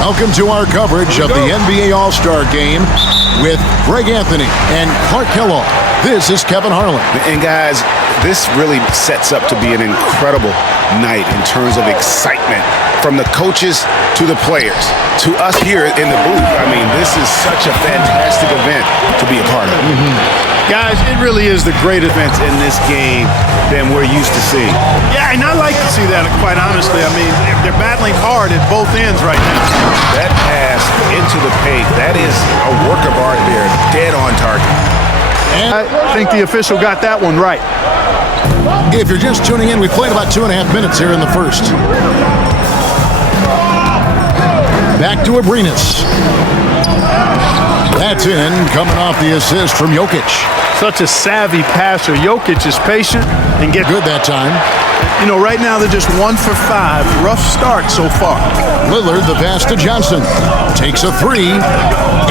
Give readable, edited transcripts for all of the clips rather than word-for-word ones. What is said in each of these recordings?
Welcome to our coverage of the NBA All-Star Game with Greg Anthony and Clark Kellogg. This is Kevin Harlan. And guys, this really sets up to be an incredible night in terms of excitement from the coaches to the players to us here in the booth. I mean, this is such a fantastic event to be a part of. Guys, it really is the great events in this game than we're used to seeing. Yeah, and I like to see that, quite honestly. I mean, they're battling hard at both ends right now. That pass into the paint, that is a work of art there, dead on target. And I think the official got that one right. If you're just tuning in, we played about 2.5 minutes here in the first. Back to Abrinas. That's in, coming off the assist from Jokic. Such a savvy passer. Jokic is patient and get Good that time. You know, right now they're just 1 for 5. Rough start so far. Lillard, the pass to Johnson. Takes a three.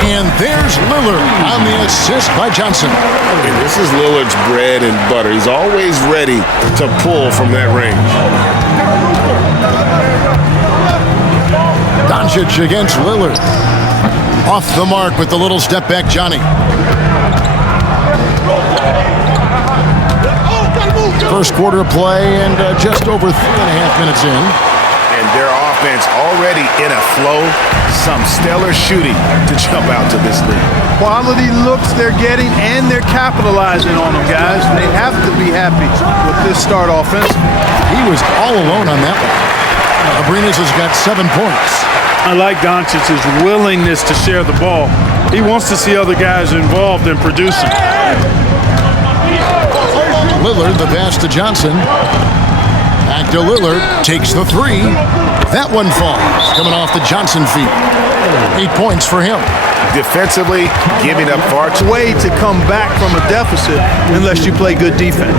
And there's Lillard on the assist by Johnson. And this is Lillard's bread and butter. He's always ready to pull from that range. Doncic against Lillard. Off the mark with the little step back, Johnny. First quarter play and just over 3.5 minutes in. And their offense already in a flow. Some stellar shooting to jump out to this lead. Quality looks they're getting, and they're capitalizing on them, guys. They have to be happy with this start offense. He was all alone on that one. Abrinas has got 7 points. I like Doncic's willingness to share the ball. He wants to see other guys involved in producing. Lillard, the pass to Johnson. Back to Lillard, takes the three. That one falls, coming off the Johnson feet. 8 points for him. Defensively, giving up far too Way to come back from a deficit unless you play good defense.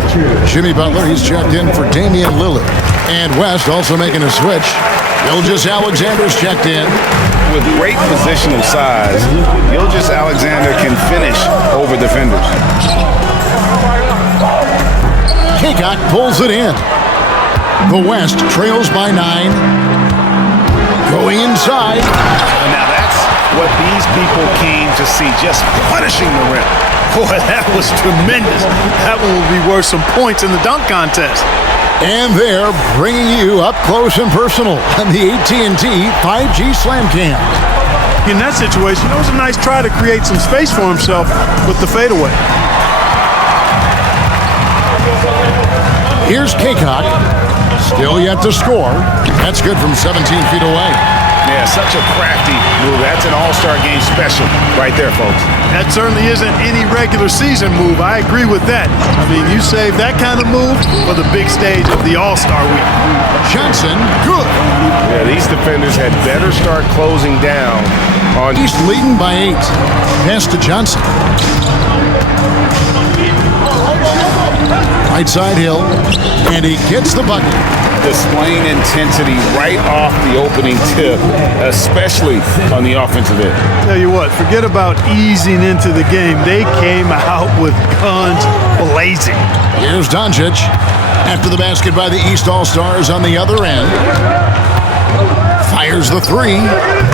Jimmy Butler, he's checked in for Damian Lillard. And West also making a switch. Gilgeous-Alexander's checked in. with great positional size. Gilgeous-Alexander can finish over defenders. Kaycock pulls it in. The West trails by 9. Going inside. And now that's what these people came to see, just punishing the rim. Boy, that was tremendous. That one will be worth some points in the dunk contest. And they're bringing you up close and personal on the AT&T 5G Slam Cam. In that situation, it was a nice try to create some space for himself with the fadeaway. Here's Kaycock. Still yet to score. That's good from 17 feet away. Yeah, such a crafty move. That's an all-star game special right there, folks. That certainly isn't any regular season move. I agree with that. I mean, you save that kind of move for the big stage of the All-Star week. Johnson, good. Yeah, these defenders had better start closing down on East leading by 8. Pass to Johnson. Right side Hill, and he gets the bucket. displaying intensity right off the opening tip, especially on the offensive end. Tell you what, forget about easing into the game. They came out with guns blazing. Here's Doncic. After the basket by the East All-Stars on the other end. Fires the three.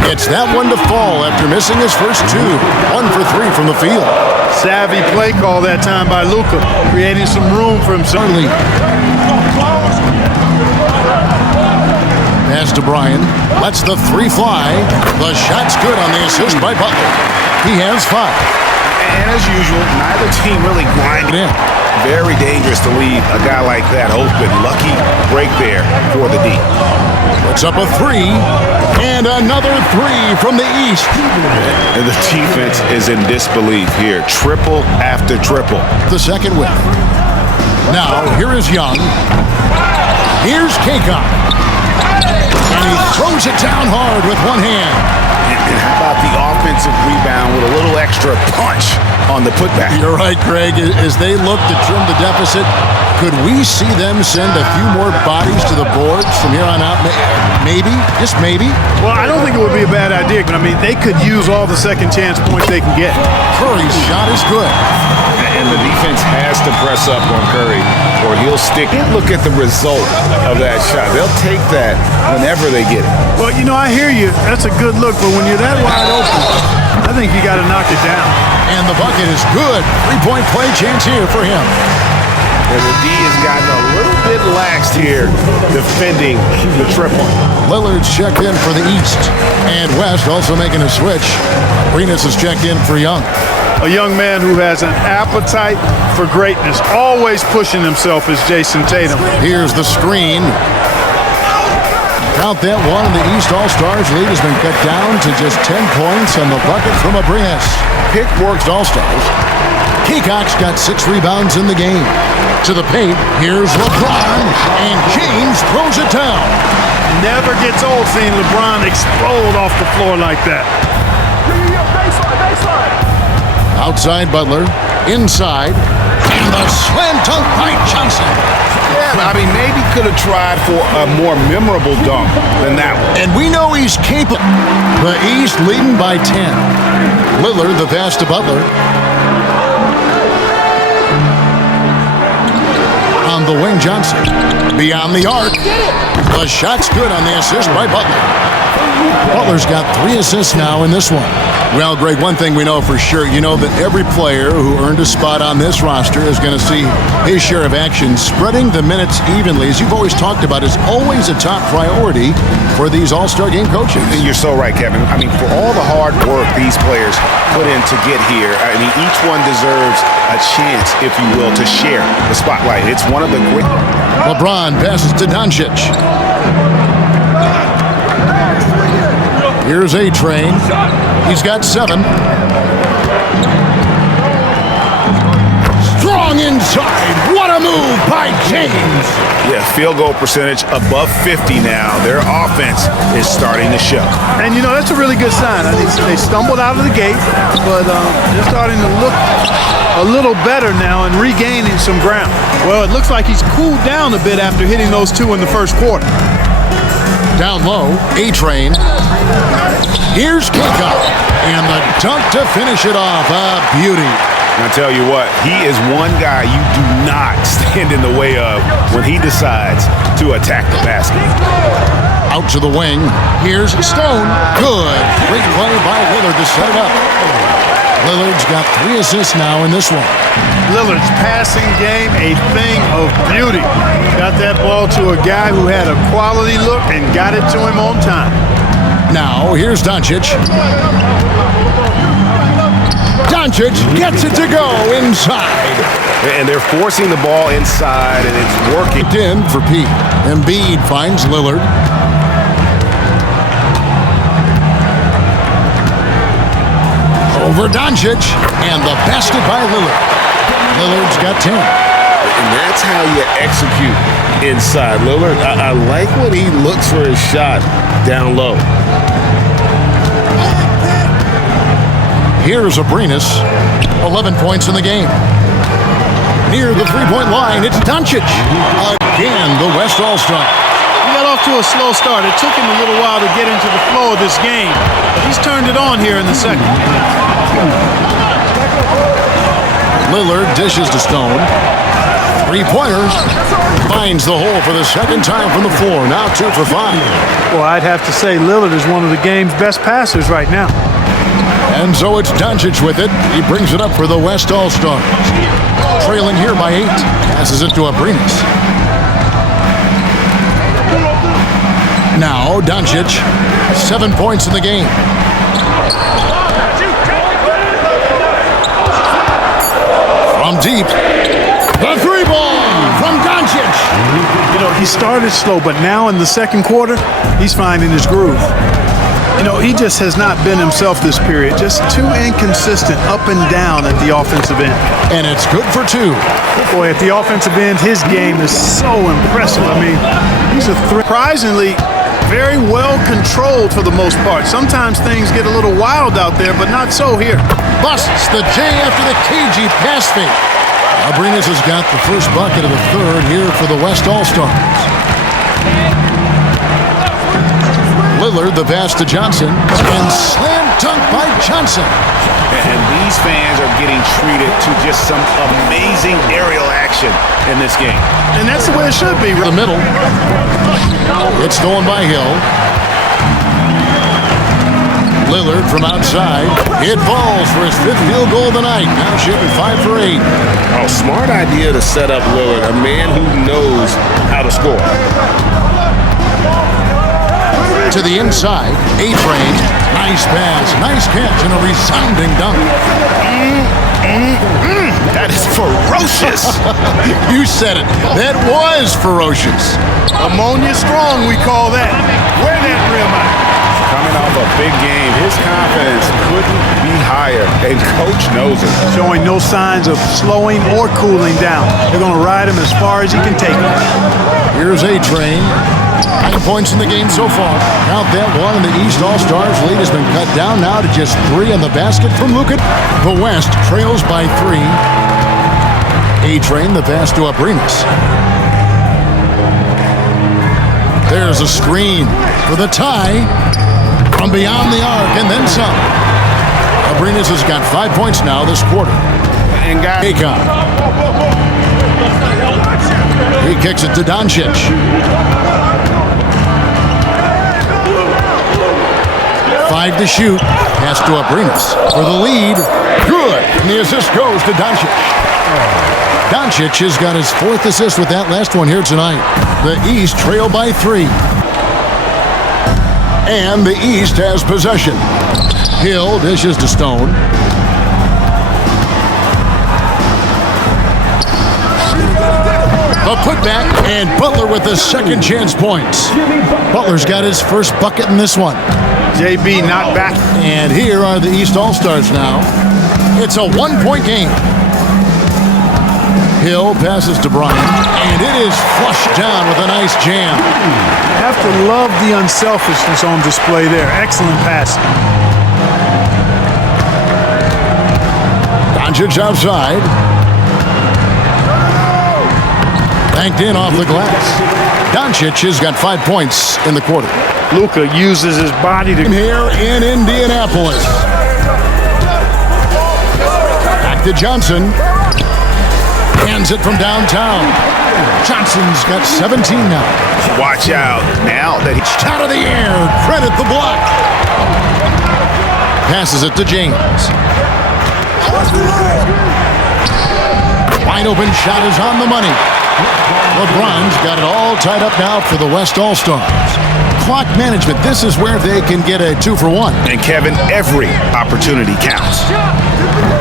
Gets that one to fall after missing his first 2. 1 for 3 from the field. Savvy play call that time by Luka, creating some room for himself. Early. Pass to Bryan. Lets the 3 fly. The shot's good on the assist by Butler. He has 5. And as usual, neither team really grinded in. Very dangerous to leave a guy like that open. Lucky break there for the D. Puts up a 3. And another 3 from the East. And the defense is in disbelief here. Triple after triple. The second win. Now, here is Young. Here's Kaycock. And he throws it down hard with one hand. And how about the offensive rebound with a little extra punch on the putback? You're right, Greg. As they look to trim the deficit, could we see them send a few more bodies to the boards from here on out? Maybe, just maybe. Well, I don't think it would be a bad idea, but I mean, they could use all the second chance points they can get. Curry's shot is good. And the defense has to press up on Curry or he'll stick. Look at the result of that shot. They'll take that whenever they get it. Well, you know, I hear you. That's a good look, but when you're that wide open, I think you got to knock it down. And the bucket is good. Three-point play chance here for him. And the D has gotten a little bit laxed here defending the triple. Lillard's checked in for the East. And West also making a switch. Arenas is checked in for Young. A young man who has an appetite for greatness, always pushing himself, is Jason Tatum. Here's the screen. Count that one. The East All-Stars lead has been cut down to just 10 points on the bucket from Abrinas. Pick works All-Stars. Peacock's got 6 rebounds in the game. To the paint, here's LeBron, and James throws it down. Never gets old seeing LeBron explode off the floor like that. Outside Butler, inside, and the slam dunk by Johnson. Yeah, I mean, maybe could have tried for a more memorable dunk than that one. And we know he's capable. The East leading by 10. Lillard, the pass to Butler. On the wing, Johnson. Beyond the arc. The shot's good on the assist by Butler. Butler's got 3 assists now in this one. Well, Greg, one thing we know for sure, you know that every player who earned a spot on this roster is going to see his share of action. Spreading the minutes evenly, as you've always talked about, is always a top priority for these All-Star game coaches. And you're so right, Kevin. I mean, for all the hard work these players put in to get here, I mean, each one deserves a chance, if you will, to share the spotlight. It's one of the great... LeBron passes to Doncic. Here's A-Train. He's got 7. Strong inside. What a move by James. Yeah, field goal percentage above 50 now. Their offense is starting to show. And, you know, that's a really good sign. I mean, they stumbled out of the gate, but they're starting to look a little better now and regaining some ground. Well, it looks like he's cooled down a bit after hitting those 2 in the first quarter. Down low, A-Train. Here's Peacock. And the dunk to finish it off. A beauty. And I tell you what, he is one guy you do not stand in the way of when he decides to attack the basket. Out to the wing. Here's Stone. Good. Great play by Lillard to set it up. Lillard's got 3 assists now in this one. Lillard's passing game, a thing of beauty. Got that ball to a guy who had a quality look and got it to him on time. Now, here's Doncic. Doncic gets it to go inside. And they're forcing the ball inside, and it's working. In for Pete. Embiid finds Lillard. Over Doncic, and the basket by Lillard. Lillard's got 10. And that's how you execute inside. Lillard, I like when he looks for his shot down low. Here's Abrinas. 11 points in the game. Near the three-point line, it's Doncic. Again, the West All-Star. He got off to a slow start. It took him a little while to get into the flow of this game. But he's turned it on here in the second. Lillard dishes to Stone. Three-pointer. Finds the hole for the second time from the floor. Now 2 for 5. Well, I'd have to say Lillard is one of the game's best passers right now. And so it's Doncic with it. He brings it up for the West All-Stars. Trailing here by 8. Passes it to Abrinas. Now Doncic. 7 points in the game. From deep. The 3-ball from Doncic. You know, he started slow, but now in the second quarter, he's finding his groove. You know, he just has not been himself this period. Just too inconsistent up and down at the offensive end. And it's good for 2. Boy, at the offensive end, his game is so impressive. I mean, he's a surprisingly very well controlled for the most part. Sometimes things get a little wild out there, but not so here. Busts the J after the KG pass fake. Abrinas has got the first bucket of the third here for the West All-Stars. Lillard, the pass to Johnson, and slam dunk by Johnson. And these fans are getting treated to just some amazing aerial action in this game. And that's the way it should be. The middle. It's stolen by Hill. Lillard from outside. It falls for his 5th field goal of the night. Now shooting 5 for 8. Oh, smart idea to set up Lillard, a man who knows how to score. To the inside. A-Train. Nice pass. Nice catch and a resounding dunk. That is ferocious. You said it. That was ferocious. Ammonia strong, we call that. Wear that rim out. Coming off a big game, his confidence couldn't be higher, and Coach knows it. Showing no signs of slowing or cooling down. They're going to ride him as far as he can take him. Here's A-Train. 9 points in the game so far. Count that one, and the East All-Stars lead has been cut down now to just 3 in the basket from Luka. The West trails by 3. A-Train, the pass to Abrinas. There's a screen for the tie from beyond the arc, and then some. Abrinas has got 5 points now this quarter. And Akon. He kicks it to Doncic. Five to shoot. Pass to Abrinas for the lead. Good. And the assist goes to Doncic. Doncic has got his 4th assist with that last one here tonight. The East trail by 3. And the East has possession. Hill dishes to Stone. A putback, and Butler with the second chance points. Butler's got his first bucket in this one. JB not back. And here are the East All-Stars now. It's a 1-point game. Hill passes to Bryant, and it is flushed down with a nice jam. You have to love the unselfishness on display there. Excellent passing. Doncic outside. Banked in off the glass. Doncic has got 5 points in the quarter. Luka uses his body to... Here in Indianapolis. Back to Johnson. Hands it from downtown. Johnson's got 17 now. watch out now that he's out of the air. Credit the block. Passes it to James. Wide open shot is on the money. LeBron's got it all tied up now for the West All-Stars. Clock management, this is where they can get a 2-for-1. And Kevin, every opportunity counts.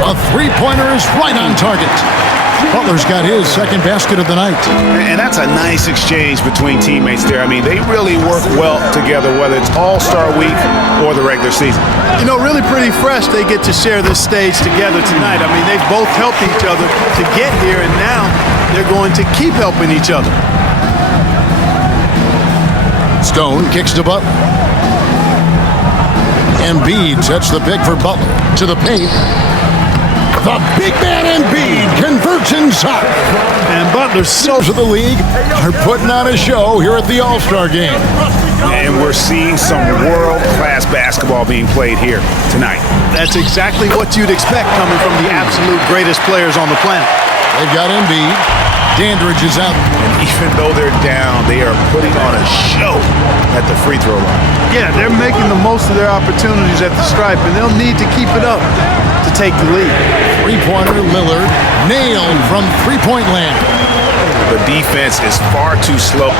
A three-pointer is right on target. Butler's got his second basket of the night. And that's a nice exchange between teammates there. I mean, they really work well together, whether it's All-Star Week or the regular season. You know, really pretty fresh they get to share this stage together tonight. I mean, they've both helped each other to get here, and now they're going to keep helping each other. Stone kicks to Butler. Embiid sets the pick for Butler. To the paint. The big man Embiid converts inside. And Butler's so of the league are putting on a show here at the All-Star Game. And we're seeing some world-class basketball being played here tonight. That's exactly what you'd expect coming from the absolute greatest players on the planet. They've got Embiid. Dandridge is out. And even though they're down, they are putting on a show at the free throw line. Yeah, they're making the most of their opportunities at the stripe, and they'll need to keep it up to take the lead. Three-pointer Lillard nailed from three-point land. The defense is far too slow.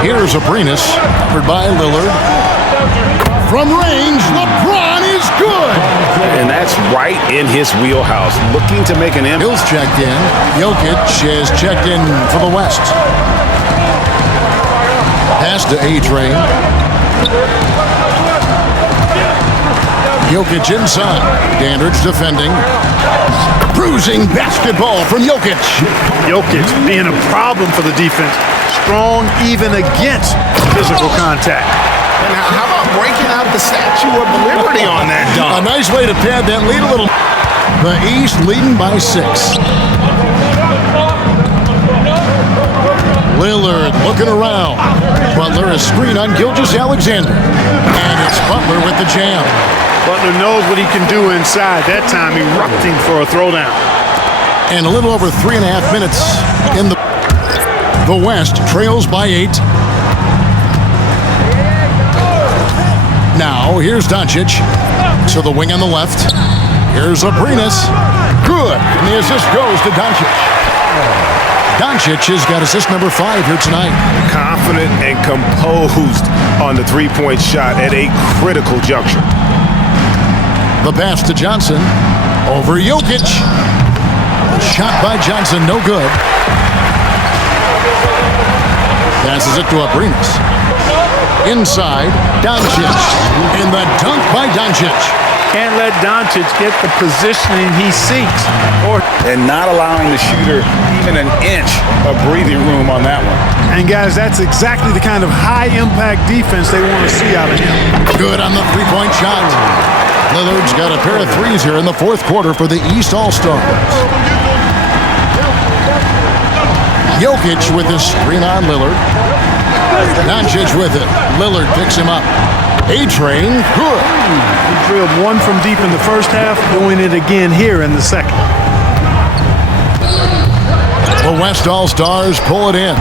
Here's Abrinas, covered by Lillard. From range, LeBron is good. And that's right in his wheelhouse, looking to make an impact. Hill's checked in. Jokic is checked in for the West. Pass to A-Train. Jokic inside. Dandridge defending. Bruising basketball from Jokic. Jokic being a problem for the defense. Strong even against physical contact. Now, how about breaking out the Statue of Liberty on that A dunk? nice way to pad that lead a little. The East leading by 6. Lillard looking around. Butler is screen on Gilgeous-Alexander. And it's Butler with the jam. Butler knows what he can do inside. That time erupting for a throwdown. And a little over 3.5 minutes in the West trails by 8. Now, here's Doncic to the wing on the left. Here's Abrines. Good. And the assist goes to Doncic. Doncic has got assist number 5 here tonight. Confident and composed on the three-point shot at a critical juncture. The pass to Johnson. Over Jokic. Shot by Johnson, no good. Passes it to Abrines. Inside, Doncic. And the dunk by Doncic. Can't let Doncic get the positioning he seeks. And not allowing the shooter even an inch of breathing room on that one. And guys, that's exactly the kind of high-impact defense they want to see out of him. Good on the three-point shot. Lillard's got a pair of threes here in the fourth quarter for the East All-Stars. Jokic with his screen on Lillard. Doncic with it. Lillard picks him up. A-Train, good. He drilled one from deep in the first half, doing it again here in the second. The West All-Stars pull it in.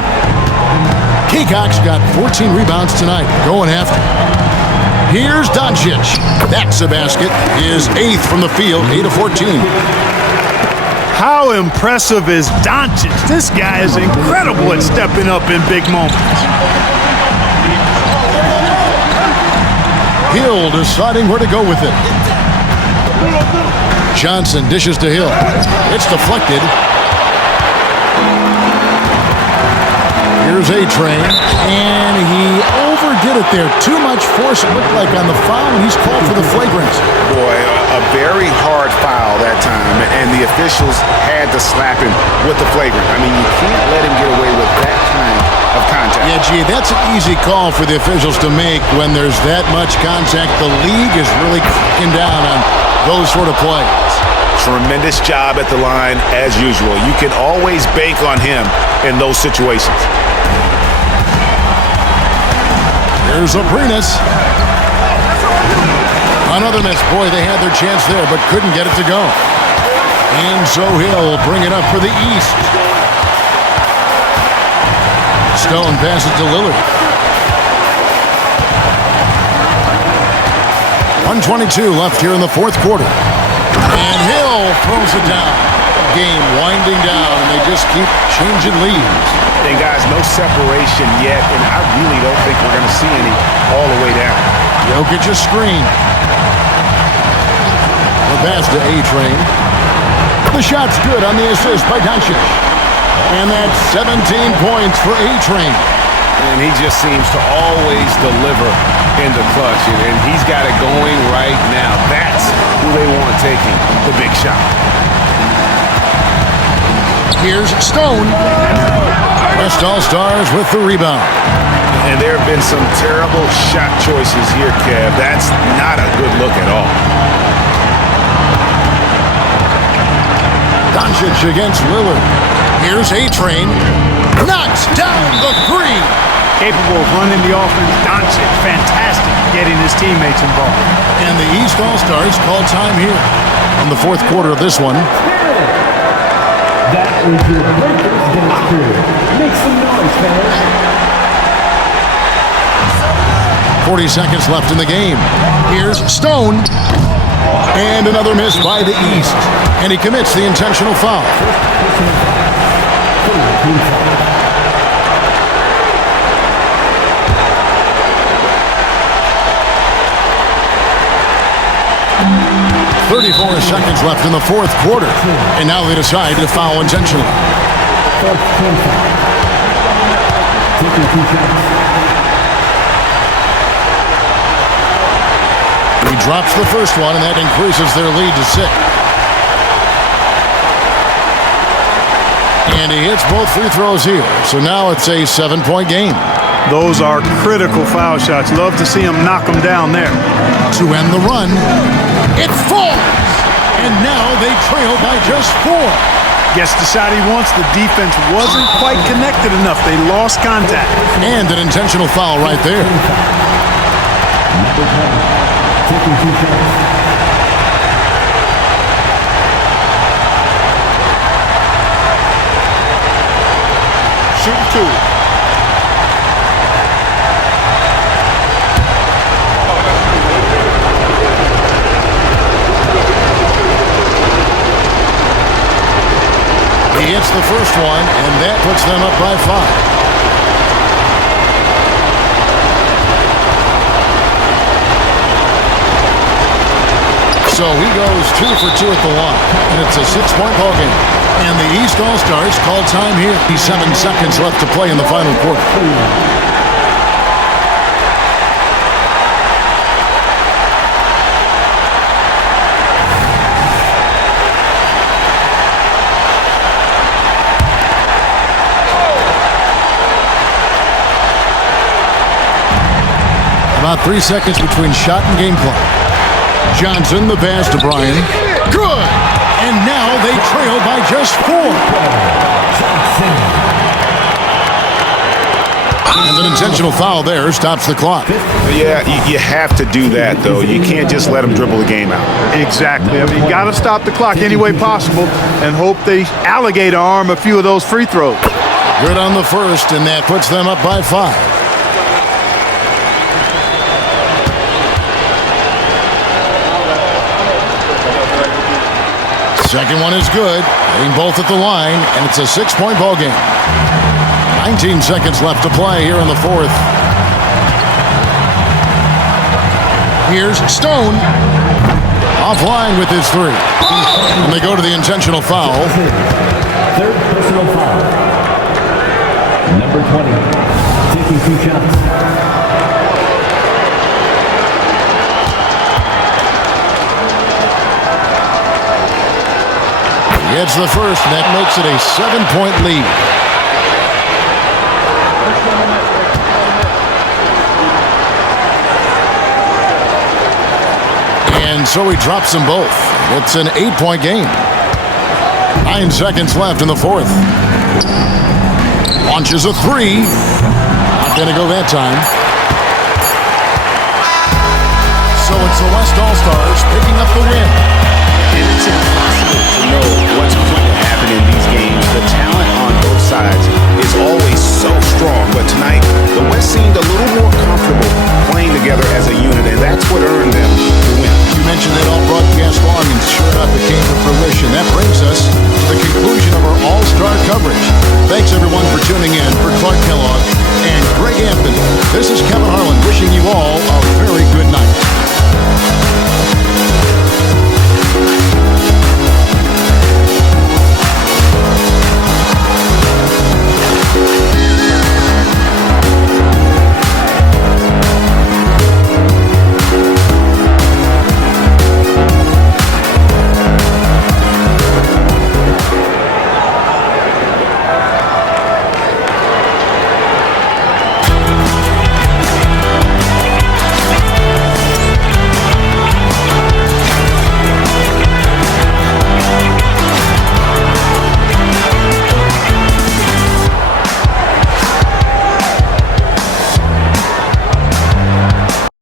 Kaycock's got 14 rebounds tonight, going after. Here's Doncic. That's a basket. His 8th from the field, 8 of 14. How impressive is Doncic? This guy is incredible at stepping up in big moments. Hill deciding where to go with it. Johnson dishes to Hill. It's deflected. Here's A-Train, and he overdid it there. Too much force, it looked like, on the foul, and he's called for the flagrant. Boy, a very hard foul that time, and the officials had to slap him with the flagrant. I mean, you can't let him get away with that kind of contact. Yeah, gee, that's an easy call for the officials to make when there's that much contact. The league is really cracking down on those sort of plays. Tremendous job at the line, as usual. You can always bank on him in those situations. Here's Abrines. Another miss. Boy, they had their chance there, but couldn't get it to go. And so Hill bring it up for the East. Stone passes to Lillard. 1:22 left here in the fourth quarter. And Hill throws it down. Game winding down, and they just keep changing leads. And guys, no separation yet, and I really don't think we're going to see any all the way down. Jokic a screen. The pass to A-Train. The shot's good on the assist by Doncic. And that's 17 points for A-Train. And he just seems to always deliver in the clutch, and he's got it going right now. That's who they want taking the big shot. Here's Stone. West All-Stars with the rebound. And there have been some terrible shot choices here, Kev. That's not a good look at all. Doncic against Lillard. Here's A-Train. Knocks down the three. Capable of running the offense. Doncic, fantastic getting his teammates involved. And the East All-Stars call time here in the fourth quarter of this one. That is your Lakers dance crew. Make some noise, fans. 40 seconds left in the game. Here's Stone. And another miss by the East. And he commits the intentional foul. .34 seconds left in the fourth quarter. And now they decide to foul intentionally. He drops the first one, and that increases their lead to 6. And he hits both free throws here. So now it's a 7-point game. Those are critical foul shots. Love to see him knock them down there. To end the run, it falls. And now they trail by just 4. Gets the shot he wants. The defense wasn't quite connected enough. They lost contact. And an intentional foul right there. Number 20, taking 2 shots. Shooting 2. He hits the first one, and that puts them up by 5. So he goes 2 for 2 at the line, and it's a 6-point ball game. And the East All-Stars call time here. 7 seconds left to play in the final quarter. About 3 seconds between shot and game clock. Johnson, the pass to Bryan. Good! And now they trail by just 4. And an intentional foul there stops the clock. Yeah, you have to do that, though. You can't just let them dribble the game out. Exactly. I mean, you got to stop the clock any way possible and hope they alligator arm a few of those free throws. Good on the first, and that puts them up by 5. Second one is good. Hitting both at the line, and it's a 6-point ball game. 19 seconds left to play here in the fourth. Here's Stone. Offline with his 3. And they go to the intentional foul. Third personal foul. Number 20, taking 2 shots. He hits the first, and that makes it a 7-point lead. And so he drops them both. It's an 8-point game. 9 seconds left in the fourth. Launches a 3. Not going to go that time. So it's the West All-Stars picking up the win. And it's impossible to know what's going to happen in these games. The talent on both sides is always so strong. But tonight, the West seemed a little more comfortable playing together as a unit, and that's what earned them the win. You mentioned it all broadcast long, and sure enough, it came to fruition. That brings us to the conclusion of our All-Star coverage. Thanks, everyone, for tuning in. For Clark Kellogg and Greg Anthony, this is Kevin Harlan wishing you all a very good night.